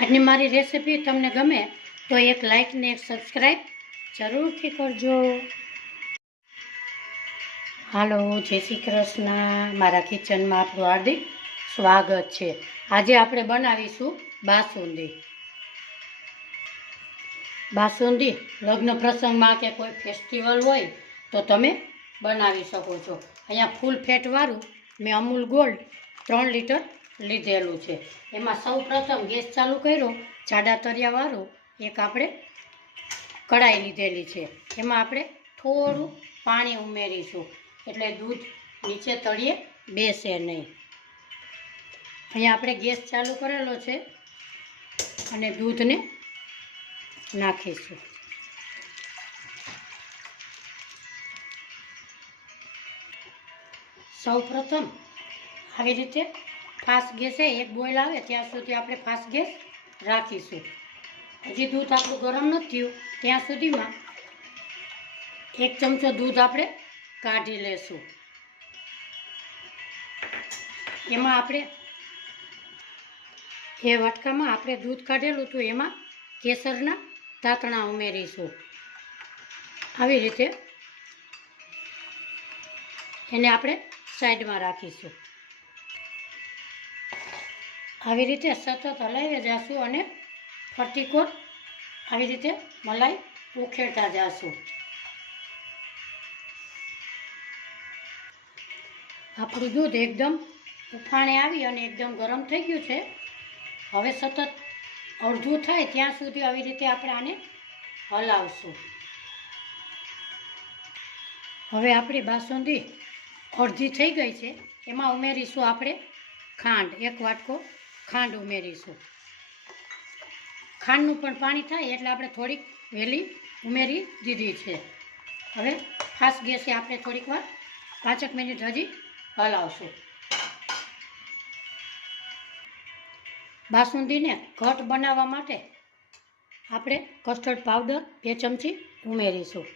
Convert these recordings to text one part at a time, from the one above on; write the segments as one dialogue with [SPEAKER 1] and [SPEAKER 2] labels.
[SPEAKER 1] આજની મારી રેસીપી તમને ગમે તો એક લાઇક ને એક સબસ્ક્રાઈબ જરૂરથી કરજો. હાલો, જય શ્રી કૃષ્ણ. મારા કિચનમાં આપણું હાર્દિક સ્વાગત છે. આજે આપણે બનાવીશું બાસુંદી. બાસુંદી લગ્ન પ્રસંગમાં કે કોઈ ફેસ્ટિવલ હોય તો તમે બનાવી શકો છો. અહીંયા ફૂલ ફેટવાળું મેં અમૂલ ગોલ્ડ ત્રણ લીટર લીધેલું છે. એમાં સૌ પ્રથમ ગેસ ચાલુ કર્યો, જાડા તરિયાવાળું, એક આપણે કઢાઈ લીધેલી છે. એમાં આપણે થોડું પાણી ઉમેરીશું. એટલે દૂધ નીચે તળીએ, બેસે નહીં. અહીંયા આપણે ગેસ ચાલુ કરેલો છે અને દૂધને નાખીશું. સૌ પ્રથમ આવી રીતે ફાસ્ટ ગેસે, એક બોઇલ આવે ત્યાં સુધી આપણે ફાસ્ટ ગેસ રાખીશું. હજી દૂધ આપણું ગરમ નથી થયું, ત્યાં સુધીમાં એક ચમચો દૂધ આપણે કાઢી લેશું. એમાં આપણે, એ વાટકામાં આપણે દૂધ કાઢેલું હતું, એમાં કેસરના તાતણા ઉમેરીશું. આવી રીતે એને આપણે સાઈડમાં રાખીશું. આવી રીતે સતત હલાવી જશું અને ફરતીકોટ આવી રીતે મલાઈ ઉખેડતા જશું. આપણું દૂધ એકદમ ઉફાણે આવી અને એકદમ ગરમ થઈ ગયું છે. હવે સતત અડધું થાય ત્યાં સુધી આવી રીતે આપણે આને હલાવશું. હવે આપણી બાસુંદી અડધી થઈ ગઈ છે. એમાં ઉમેરીશું આપણે ખાંડ. એક વાટકો ખાંડ ઉમેરીશું. ખાંડનું પણ પાણી થાય એટલે આપણે થોડીક વહેલી ઉમેરી દીધી છે. હવે ફાસ્ટ ગેસે આપણે થોડીક વાર પાંચેક મિનિટ હજી હલાવશું. બાસુંદીને ઘટ બનાવવા માટે આપણે કસ્ટર્ડ પાવડર બે ચમચી ઉમેરીશું.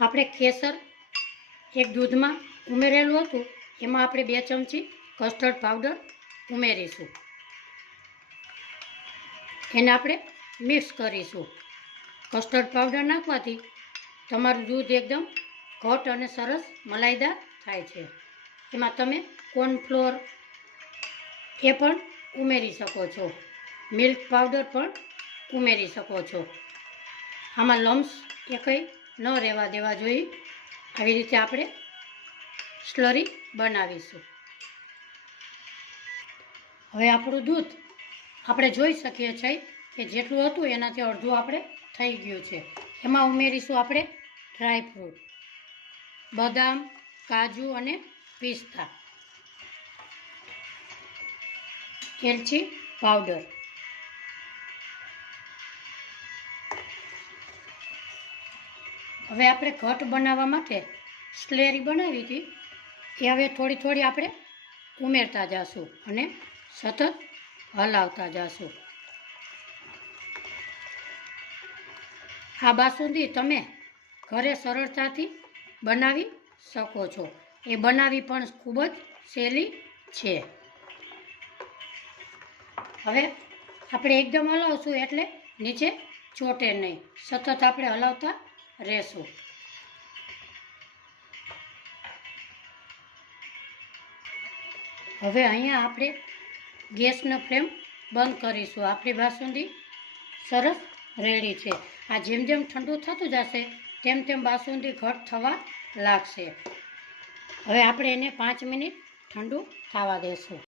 [SPEAKER 1] આપણે કેસર એક દૂધમાં ઉમેરેલું હતું, એમાં આપણે બે ચમચી કસ્ટર્ડ પાવડર ઉમેરીશું. એને આપણે મિક્સ કરીશું. કસ્ટર્ડ પાવડર નાખવાથી તમારું દૂધ એકદમ ઘટ અને સરસ મલાઈદાર થાય છે. એમાં તમે કોર્નફ્લોર એ પણ ઉમેરી શકો છો. મિલ્ક પાવડર પણ ઉમેરી શકો છો. આમાં લમ્સ એ કંઈ ન રહેવા દેવા જોઈએ. આવી રીતે આપણે સ્લરી બનાવીશું. હવે આપણું દૂધ આપણે જોઈ શકીએ છીએ કે જેટલું હતું એનાથી અડધું આપણે થઈ ગયું છે. એમાં ઉમેરીશું આપણે ડ્રાયફ્રૂટ બદામ, કાજુ અને પિસ્તા એલચી પાવડર. હવે આપણે ઘટ બનાવવા માટે સ્લેરી બનાવી હતી. એ હવે થોડી થોડી આપણે ઉમેરતા જઈશું અને સતત હલાવતા જશો. આ બાસુંદી તમે ઘરે સરળતાથી બનાવી શકો છો. એ બનાવી પણ ખૂબ જ સહેલી છે. હવે આપણે એકદમ હલાવશું એટલે નીચે ચોટે નહીં. સતત આપણે હલાવતા રહેશું. હવે અહીંયા આપણે ગેસનો ફ્લેમ બંધ કરીશું. આપણી બાસુંદી સરસ રેડી છે. આ જેમ જેમ ઠંડુ થતું જશે, તેમ તેમ બાસુંદી ઘટ થવા લાગશે. હવે આપણે એને પાંચ મિનિટ ઠંડુ થવા દેશું.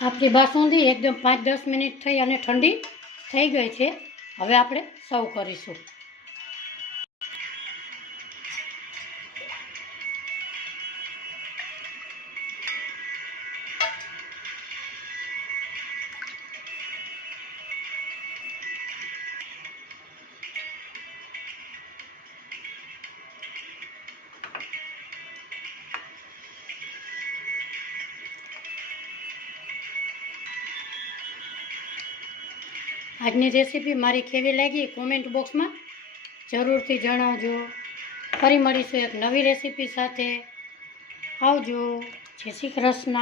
[SPEAKER 1] આપણી બાસુંદી એકદમ પાંચ દસ મિનિટ થઈ અને ઠંડી થઈ ગઈ છે. હવે આપણે સર્વ કરીશું. આજની રેસીપી મારી કેવી લાગી કોમેન્ટ બોક્સમાં જરૂરથી જણાવજો. ફરી મળીશું એક નવી રેસીપી સાથે. આવજો. જય શ્રી કૃષ્ણ.